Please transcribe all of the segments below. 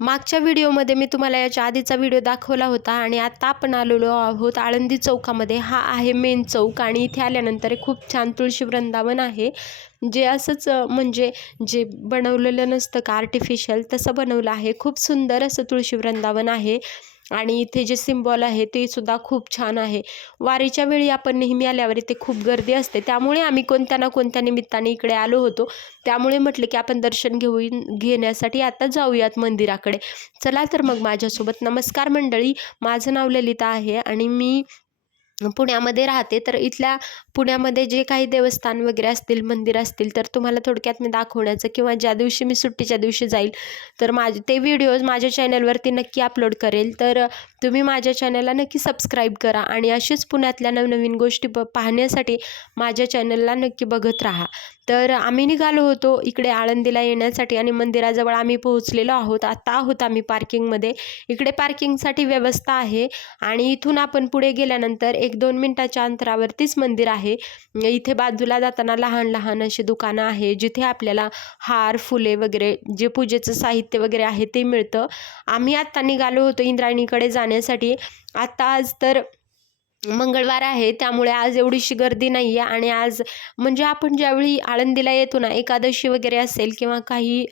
मागच्या व्हिडिओमध्ये मी तुम्हाला याच्या आधीचा व्हिडिओ दाखवला होता आणि आता आपण आलेलो आहोत आळंदी चौकामध्ये. हा आहे मेन चौक आणि इथे आल्यानंतर खूप छान तुळशी वृंदावन आहे. जे असंच म्हणजे जे बनवलेलं नसतं का आर्टिफिशियल तसं बनवलं आहे. खूप सुंदर असं तुळशी वृंदावन आहे आणि इथे जे सिम्बॉल आहे ते सुद्धा खूप छान आहे. वारीच्या वेळी आपण नेहमी आल्यावर इथे खूप गर्दी असते, त्यामुळे आम्ही कोणत्या ना कोणत्या निमित्ताने इकडे आलो होतो. त्यामुळे म्हटलं की आपण दर्शन घेण्यासाठी आता जाऊयात मंदिराकडे. चला तर मग माझ्यासोबत. नमस्कार मंडळी, माझं नाव ललिता आहे आणि मी पुण्यामध्ये राहते. तर इथल्या पुण्यामध्ये जे काही देवस्थान वगैरे असतील, मंदिर असतील, तर तुम्हाला थोडक्यात मी दाखवण्याचं किंवा ज्या दिवशी मी सुट्टीच्या दिवशी जाईल तर माझे ते व्हिडिओज माझ्या चॅनलवरती नक्की अपलोड करेल. तर तुम्ही माझ्या चॅनलला नक्की सबस्क्राईब करा आणि अशीच पुण्यातल्या नवनवीन गोष्टी पाहण्यासाठी माझ्या चॅनलला नक्की बघत राहा. तर आम्ही निघालो होतो इकडे आळंदीला येण्यासाठी आणि मंदिराजवळ आम्ही पोहोचलेलो आहोत. आता आहोत आम्ही पार्किंगमध्ये. इकडे पार्किंगसाठी व्यवस्था आहे आणि इथून आपण पुढे गेल्यानंतर 1-2 मिनिटाच्या अंतरावरतीच मंदिर आहे. इथे बाजूला जाताना लहान लहान अशी दुकानं आहे जिथे आपल्याला हार, फुले वगैरे जे पूजेचं साहित्य वगैरे आहे ते मिळतं. आम्ही आत्ता निघालो होतो इंद्रायणीकडे जाण्यासाठी. आज तर मंगळवार आहे, त्यामुळे आज एवढीशी गर्दी नाही आहे आणि आज म्हणजे आपण ज्यावेळी आळंदीला येतो ना, एकादशी वगैरे असेल किंवा काही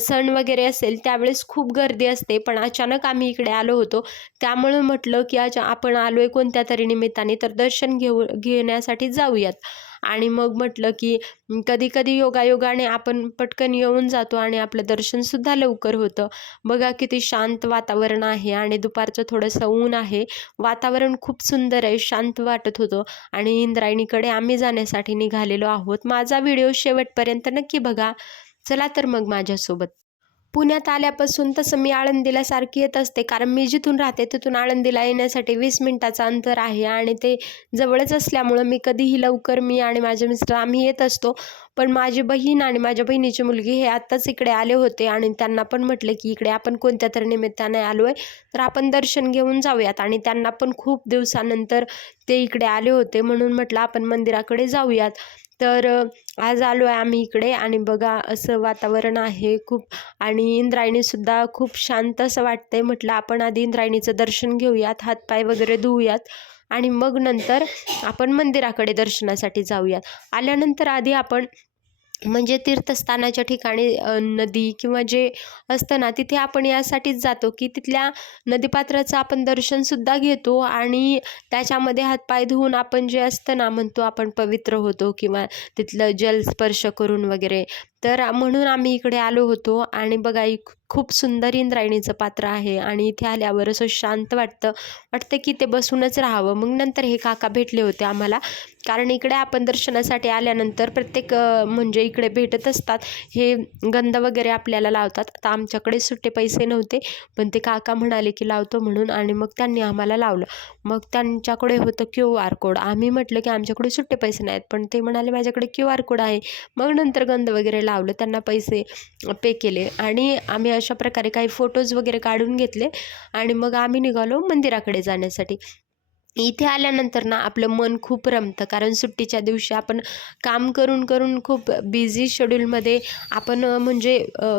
सण वगैरे असेल त्यावेळेस खूप गर्दी असते. पण अचानक आम्ही इकडे आलो होतो, त्यामुळे म्हटलं की आज आपण आलो आहे कोणत्या तरी निमित्ताने, तर दर्शन घेण्यासाठी जाऊयात. आणि मग म्हटलं की कधी कधी योगायोगाने आपण पटकन येऊन जातो आणि आपलं दर्शनसुद्धा लवकर होतं. बघा किती शांत वातावरण आहे आणि दुपारचं थोडंसं ऊन आहे. वातावरण खूप सुंदर आहे, शांत वाटत होतं आणि इंद्रायणीकडे आम्ही जाण्यासाठी निघालेलो आहोत. माझा व्हिडिओ शेवटपर्यंत नक्की बघा. चला तर मग माझ्यासोबत. पुण्यात आल्यापासून तसं मी आळंदीला सारखी येत असते, कारण मी जिथून राहते तिथून आळंदीला येण्यासाठी 20 मिनिटाचं अंतर आहे आणि ते जवळच असल्यामुळं मी कधीही लवकर मी आणि माझे मिस्टर आम्ही येत असतो. पण माझी बहीण आणि माझ्या बहिणीची मुलगी हे आत्ताच इकडे आले होते आणि त्यांना पण म्हटलं की इकडे आपण कोणत्या तरी निमित्ताने आलो आहे, तर आपण दर्शन घेऊन जाऊयात. आणि त्यांना पण खूप दिवसानंतर ते इकडे आले होते, म्हणून म्हटलं आपण मंदिराकडे जाऊयात. तर आज आलो आहे आम्ही इकडे आणि बघा असं वातावरण आहे खूप आणि इंद्रायणीसुद्धा खूप शांत असं वाटतंय. म्हटलं आपण आधी इंद्रायणीचं दर्शन घेऊयात, हातपाय वगैरे धुवूयात आणि मग नंतर आपण मंदिराकडे दर्शनासाठी जाऊयात. आल्यानंतर आधी आपण म्हणजे तीर्थस्थानाच्या ठिकाणी नदी किंवा जे असतं ना तिथे आपण यासाठीच जातो की तिथल्या नदीपात्राचं आपण दर्शनसुद्धा घेतो आणि त्याच्यामध्ये हातपाय धुवून आपण जे असतं ना म्हणतो आपण पवित्र होतो किंवा तिथलं जल स्पर्श करून वगैरे. तर म्हणून आम्ही इकडे आलो होतो आणि बघा खूप सुंदर इंद्रायणीचं पात्र आहे आणि इथे आल्यावर असं शांत वाटतं की ते बसूनच राहावं. मग नंतर हे काका भेटले होते आम्हाला, कारण इकडे आपण दर्शनासाठी आल्यानंतर प्रत्येक म्हणजे इकडे भेटत असतात हे गंध वगैरे आपल्याला लावतात. आता आमच्याकडे सुट्टे पैसे नव्हते, पण ते काका म्हणाले की लावतो म्हणून आणि मग त्यांनी आम्हाला लावलं. मग त्यांच्याकडे होतं QR कोड. आम्ही म्हटलं की आमच्याकडे सुट्टे पैसे नाहीत, पण ते म्हणाले माझ्याकडे QR कोड आहे. मग नंतर गंध वगैरे लावलं, त्यांना पैसे पे केले आणि आम्ही अशा प्रकारे काही फोटोज वगैरे काढून घेतले आणि मग आम्ही निघालो मंदिराकडे जाण्यासाठी. इथे आल्यानंतर ना आपलं मन खूप रमतं, कारण सुट्टीच्या दिवशी आपण काम करून करून खूप बिझी शेड्यूलमध्ये आपण म्हणजे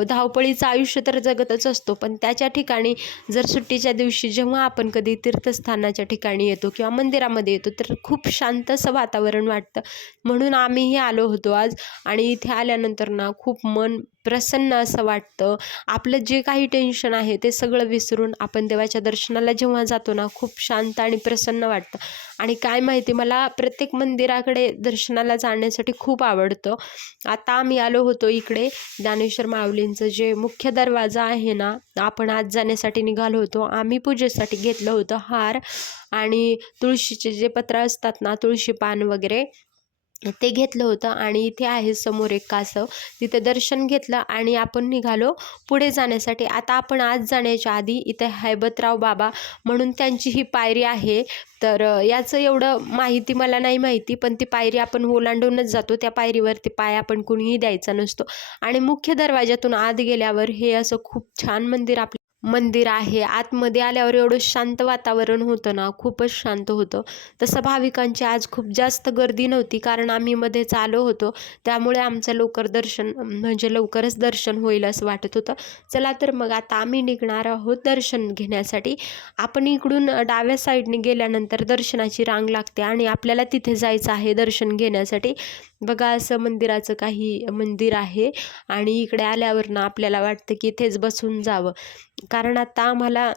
धावपळीचं आयुष्य तर जगतच असतो. पण त्याच्या ठिकाणी जर सुट्टीच्या दिवशी जेव्हा आपण कधी तीर्थस्थानाच्या ठिकाणी येतो किंवा मंदिरामध्ये येतो तर खूप शांत असं वातावरण वाटतं. म्हणून आम्हीही आलो होतो आज आणि इथे आल्यानंतर ना खूप मन प्रसन्न असं वाटतं. आपलं जे काही टेन्शन आहे ते सगळं विसरून आपण देवाच्या दर्शनाला जेव्हा जातो ना खूप शांत आणि प्रसन्न वाटतं. आणि काय माहिती, मला प्रत्येक मंदिराकडे दर्शनाला जाण्यासाठी खूप आवडतं. आता आम्ही आलो होतो इकडे ज्ञानेश्वर माऊलींचं जे मुख्य दरवाजा आहे ना, आपण आज जाण्यासाठी निघालो होतो. आम्ही पूजेसाठी घेतलं होतं हार आणि तुळशीचे जे पत्र असतात ना, तुळशी पान वगैरे ते घेतलं होतं आणि इथे आहे समोर एक कासव, तिथे दर्शन घेतलं आणि आपण निघालो पुढे जाण्यासाठी. आता आपण आज जाण्याच्या आधी इथे हैबतराव बाबा म्हणून त्यांची ही पायरी आहे. तर याचं एवढं माहिती मला नाही माहिती, पण ती पायरी आपण ओलांडूनच जातो. त्या पायरीवरती पाय आपण कुणीही द्यायचा नसतो आणि मुख्य दरवाजातून आत गेल्यावर हे असं खूप छान मंदिर मंदिर आहे. आतमध्ये आल्यावर एवढं शांत वातावरण होतं ना, खूपच शांत होतं. तसं भाविकांची आज खूप जास्त गर्दी नव्हती, कारण आम्ही मध्येच आलो होतो. त्यामुळे आमचं लवकर दर्शन म्हणजे लवकरच दर्शन होईल असं वाटत होतं. चला तर मग आता आम्ही निघणार आहोत दर्शन घेण्यासाठी. आपण इकडून डाव्या साईडने गेल्यानंतर दर्शनाची रांग लागते आणि आपल्याला तिथे जायचं आहे दर्शन घेण्यासाठी. बघा असं मंदिराचं काही मंदिर आहे आणि इकडे आल्यावर ना आपल्याला वाटतं की इथेच बसून जावं, कारण आता आम्हाला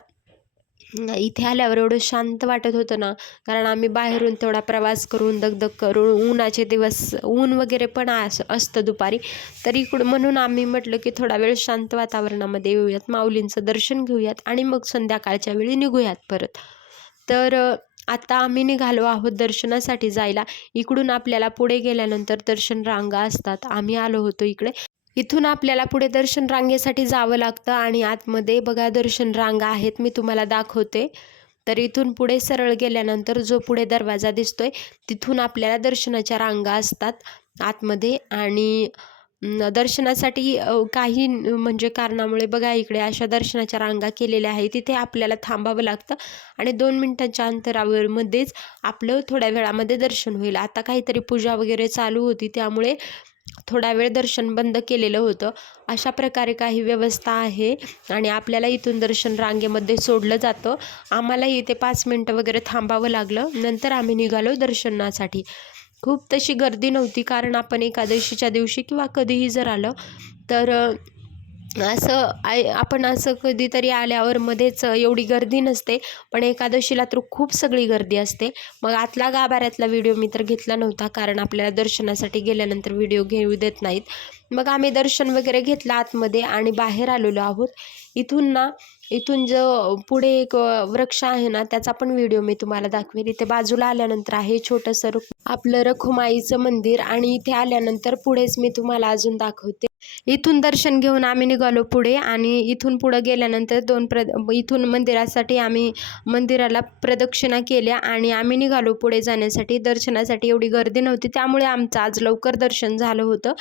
इथे आल्यावर एवढं शांत वाटत होतं ना, कारण आम्ही बाहेरून तेवढा प्रवास करून दगदग करून उन्हाचे दिवस ऊन वगैरे पण असतं दुपारी, तर इकडं म्हणून आम्ही म्हटलं की थोडा वेळ शांत वातावरणामध्ये येऊयात, माऊलींचं दर्शन घेऊयात आणि मग संध्याकाळच्या वेळी निघूयात परत. तर आता आम्ही निघालो आहोत दर्शनासाठी जायला. इकडून आपल्याला पुढे गेल्यानंतर दर्शन रांगा असतात. आम्ही आलो होतो इकडे. इथून आपल्याला पुढे दर्शन रांगेसाठी जावं लागतं आणि आतमध्ये बघा दर्शन रांगा आहेत, मी तुम्हाला दाखवते. तर इथून पुढे सरळ गेल्यानंतर जो पुढे दरवाजा दिसतोय तिथून आपल्याला दर्शनाच्या रांगा असतात आतमध्ये. आणि दर्शनासाठी काही म्हणजे कारणामुळे बघा इकडे अशा दर्शनाच्या रांगा केलेल्या आहेत. तिथे आपल्याला थांबावं लागतं आणि 2 मिनिटांच्या अंतरावर मध्येच आपलं थोड्या वेळामध्ये दर्शन होईल. आता काहीतरी पूजा वगैरे चालू होती, त्यामुळे थोडा वेळ दर्शन बंद केलेलं होतं. अशा प्रकारे काही व्यवस्था आहे आणि आपल्याला इथून दर्शन रांगेमध्ये सोडलं जातं. आम्हालाही इथे 5 मिनटं वगैरे थांबावं लागलं. नंतर आम्ही निघालो दर्शनासाठी. खूप तशी गर्दी नव्हती, कारण आपण एकादशीच्या दिवशी किंवा कधीही जर आलं तर आपण असं कधीतरी आल्यावर मध्येच एवढी गर्दी नसते, पण एकादशीला तर खूप सगळी गर्दी असते. मग आतला गाभाऱ्यातला व्हिडिओ मी तर घेतला नव्हता, कारण आपल्याला दर्शनासाठी गेल्यानंतर व्हिडिओ घेऊ देत नाहीत. मग आम्ही दर्शन वगैरे घेतलं आतमध्ये आणि बाहेर आलेलो आहोत. इथून जो पुढे एक वृक्ष आहे ना, त्याचा पण व्हिडिओ मी तुम्हाला दाखवेल. इथे बाजूला आल्यानंतर आहे छोटंसं आपलं रखुमाईचं मंदिर आणि इथे आल्यानंतर पुढेच मी तुम्हाला अजून दाखवते. इथून दर्शन घेऊन आम्ही निघालो पुढे आणि इथून पुढे गेल्यानंतर इथून मंदिरासाठी आम्ही मंदिराला प्रदक्षिणा केल्या आणि आम्ही निघालो पुढे जाण्यासाठी. दर्शनासाठी एवढी गर्दी नव्हती, त्यामुळे आमचं आज लवकर दर्शन झालं होतं.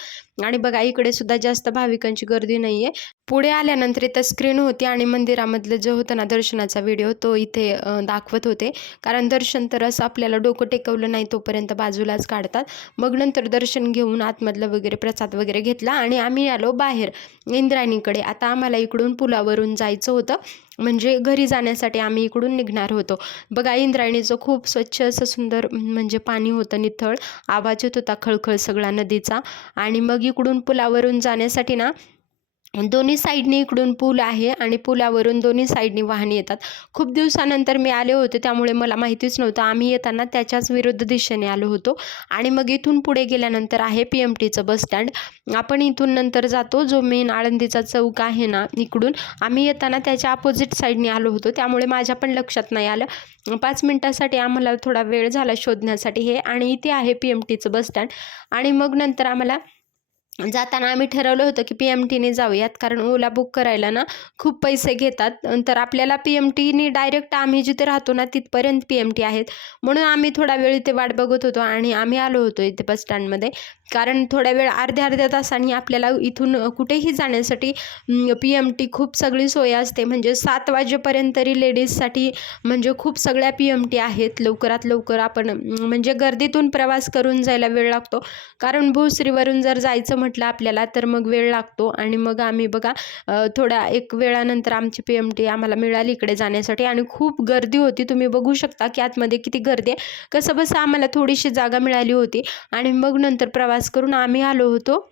आणि बघा इकडे सुद्धा जास्त भाविकांची गर्दी नाही आहे. पुढे आल्यानंतर इथं स्क्रीन होती आणि मंदिरामधलं जे होतं ना दर्शनाचा व्हिडिओ तो इथे दाखवत होते, कारण दर्शन तर असं आपल्याला डोकं टेकवलं नाही तोपर्यंत बाजूलाच काढतात. मग नंतर दर्शन घेऊन आतमधलं वगैरे प्रसाद वगैरे घेतला आणि आम्ही आलो बाहेर इंद्रायणीकडे. आता आम्हाला इकडून पुलावरून जायचं होतं, म्हणजे घरी जाण्यासाठी आम्ही इकडून निघणार होतो. बघा इंद्रायणीचं खूप स्वच्छ असं सुंदर म्हणजे पाणी होतं, निथळ आवाज येत होता खळखळ सगळा नदीचा. आणि मग इकडून पुलावरून जाण्यासाठी ना दोन्ही साईडनी इकडून पूल आहे आणि पुलावरून दोन्ही साईडनी वाहने येतात. खूप दिवसानंतर मी आले होते, त्यामुळे मला माहितीच नव्हतं. आम्ही येताना त्याच्याच विरुद्ध दिशेने आलो होतो. आणि मग इथून पुढे गेल्यानंतर आहे PMTचं बस स्टँड. आपण इथून नंतर जातो जो मेन आळंदीचा चौक आहे ना, इकडून आम्ही येताना त्याच्या अपोजिट साईडने आलो होतो, त्यामुळे माझ्या पण लक्षात नाही आलं. 5 मिनटासाठी आम्हाला थोडा वेळ झाला शोधण्यासाठी हे. आणि इथे आहे PMTचं बस स्टँड. आणि मग नंतर आम्हाला जाताना आम्ही ठरवलं होतं की PMTने जाऊयात, कारण ओला बुक करायला ना खूप पैसे घेतात. तर आपल्याला PMTने डायरेक्ट आम्ही जिथे राहतो ना तिथपर्यंत PMT आहेत, म्हणून आम्ही थोडा वेळ इथे वाट बघत होतो आणि आम्ही आलो होतो इथे बस स्टँडमध्ये. कारण थोड्या वेळ अर्ध्या तासांनी आपल्याला इथून कुठेही जाण्यासाठी PMT खूप सगळी सोय असते. म्हणजे 7 वाजेपर्यंत तरी लेडीजसाठी म्हणजे खूप सगळ्या PMT आहेत. लवकरात लवकर आपण म्हणजे गर्दीतून प्रवास करून जायला वेळ लागतो, कारण भोसरीवरून जर जायचं म्हटलं आपल्याला तर मग वेळ लागतो. आणि मग आम्ही बघा थोड्या एक वेळानंतर आमची PMT आम्हाला मिळाली इकडे जाण्यासाठी. आणि खूप गर्दी होती, तुम्ही बघू शकता की आतमध्ये किती गर्दी आहे. कसं बसं आम्हाला थोडीशी जागा मिळाली होती आणि मग नंतर प्रवास करून आम्ही आलो होतो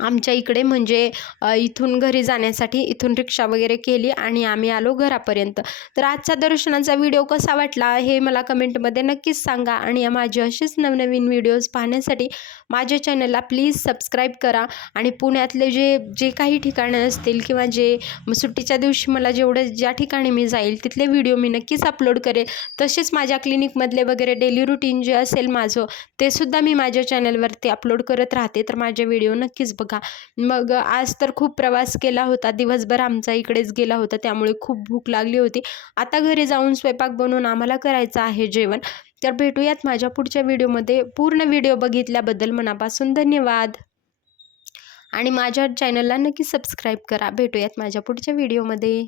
आमच्या इकडे, म्हणजे इथून घरी जाण्यासाठी. इथून रिक्षा वगैरे केली आणि आम्ही आलो घरापर्यंत. तर आजचा दर्शनाचा व्हिडिओ कसा वाटला हे मला कमेंटमध्ये नक्कीच सांगा. आणि माझे असेच नवनवीन व्हिडिओज पाहण्यासाठी माझ्या चॅनलला प्लीज सबस्क्राईब करा. आणि पुण्यातले जे काही ठिकाणं असतील किंवा जे सुट्टीच्या दिवशी मला ज्या ठिकाणी मी जाईल तिथले व्हिडिओ मी नक्कीच अपलोड करेल. तसेच माझ्या क्लिनिकमधले वगैरे डेली रुटीन जे असेल माझं ते सुद्धा मी माझ्या चॅनलवरती अपलोड करत राहते. तर माझे व्हिडिओ नक्कीच बघा. मग आज तर खूप प्रवास केला होता, दिवसभर आमचा इकडेच गेला होता, त्यामुळे खूप भूक लागली होती. आता घरी जाऊन स्वयंपाक बनवून आम्हाला करायचं आहे जेवण. तर भेटूयात माझ्या पुढच्या व्हिडिओमध्ये. पूर्ण व्हिडिओ बघितल्याबद्दल मनापासून धन्यवाद. आणि माझ्या चॅनलला नक्की सबस्क्राईब करा. भेटूयात माझ्या पुढच्या व्हिडिओमध्ये.